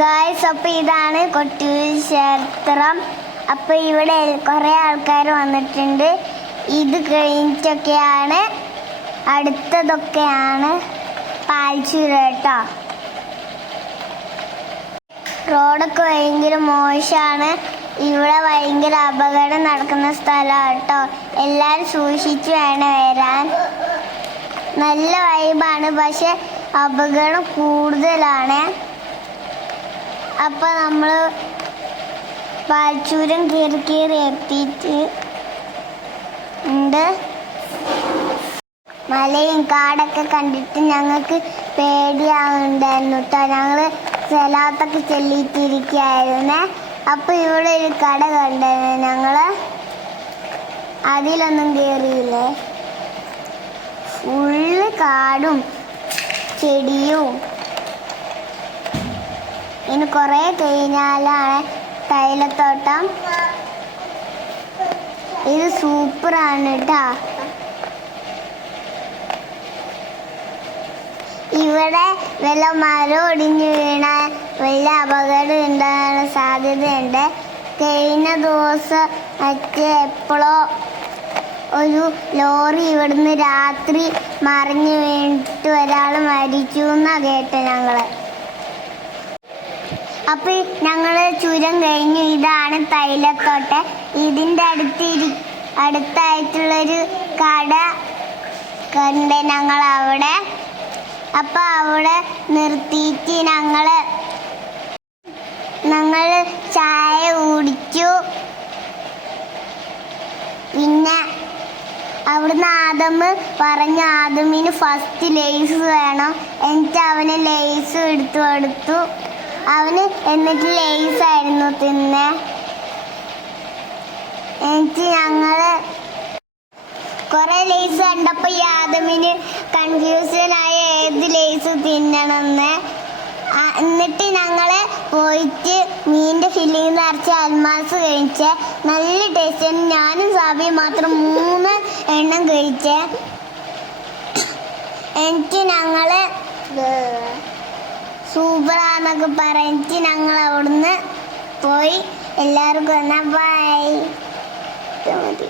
Guys അപ്പൊ ഇതാണ് കൊട്ടിയൂർ ക്ഷേത്രം. അപ്പൊ ഇവിടെ കുറെ ആൾക്കാർ വന്നിട്ടുണ്ട്. ഇത് കഴിഞ്ഞിട്ടൊക്കെയാണ് അടുത്തതൊക്കെയാണ് പാൽച്ചൂര് കേട്ടോ. റോഡൊക്കെ ഭയങ്കര മോശമാണ് ഇവിടെ ഭയങ്കര അപകടം നടക്കുന്ന സ്ഥലമാണ് കേട്ടോ. എല്ലാവരും സൂക്ഷിച്ച് വേണം വരാൻ. നല്ല വൈബാണ് പക്ഷെ അപകടം കൂടുതലാണ്. അപ്പൊ നമ്മൾ പാൽച്ചൂരം കയറി കയറി എത്തിയിട്ട് ഉണ്ട്. മലയും കാടൊക്കെ കണ്ടിട്ട് ഞങ്ങൾക്ക് പേടിയാവുന്നുണ്ടായിരുന്നു കേട്ടോ. ഞങ്ങൾ സ്ഥലത്തൊക്കെ ചെല്ലിയിട്ടിരിക്കുകയായിരുന്നേ. അപ്പൊ ഇവിടെ ഒരു കട കണ്ടായിരുന്നു ഞങ്ങൾ. അതിലൊന്നും കയറിയില്ലേ ഫുള്ള് കാടും ചെടിയും കുറെ കഴിഞ്ഞാലാണ് തൈലത്തോട്ടം. ഇത് സൂപ്പറാണ് കേട്ടാ ഇവിടെ വല്ല മരം ഒടിഞ്ഞു വീണാൽ വലിയ അപകടം ഉണ്ടാകാൻ സാധ്യതയുണ്ട്. കഴിഞ്ഞ ദിവസം മറ്റേ എപ്പോഴോ ഒരു ലോറി ഇവിടുന്ന് രാത്രി മറിഞ്ഞു വീണിട്ട് ഒരാൾ മരിച്ചു എന്നാ കേട്ടത് ഞങ്ങൾ. അപ്പൊ ഞങ്ങൾ ചുരം കഴിഞ്ഞു ഇതാണ് തൈലത്തോട്ട. ഇതിന്റെ അടുത്ത് അടുത്തായിട്ടുള്ളൊരു കട കണ്ട് ഞങ്ങൾ അവിടെ അപ്പൊ അവിടെ നിർത്തിയിട്ട് ഞങ്ങൾ ഞങ്ങൾ ചായ കുടിച്ചു. പിന്നെ അവിടുന്ന് ആദമ് പറഞ്ഞു ആദമിന് ഫസ്റ്റ് ലേസ് വേണം. എന്നിട്ട് അവന് ലേസ് എടുത്തു കൊടുത്തു അവന് എന്നിട്ട് ലേസ് ആയിരുന്നു തിന്നെ. എന്നിട്ട് ഞങ്ങൾ കുറെ ലേസ് കണ്ടപ്പോൾ യാദവിന് കൺഫ്യൂഷനായ ഏത് ലേസ് തിന്നണമെന്ന് എന്നിട്ട് ഞങ്ങൾ പോയിട്ട് മീന്റെ ഫില്ലിങ് നിറച്ച് അൽമാസ് കഴിച്ച് നല്ല ടേസ്റ്റ് ഞാനും സാബിയും മാത്രം മൂന്ന് എണ്ണം കഴിച്ച്. എനിക്ക് ഞങ്ങൾ സൂപ്പറാന്നൊക്കെ പറഞ്ഞിട്ട് ഞങ്ങൾ അവിടുന്ന് പോയി. എല്ലാവർക്കും എന്നാ ബൈ മതി.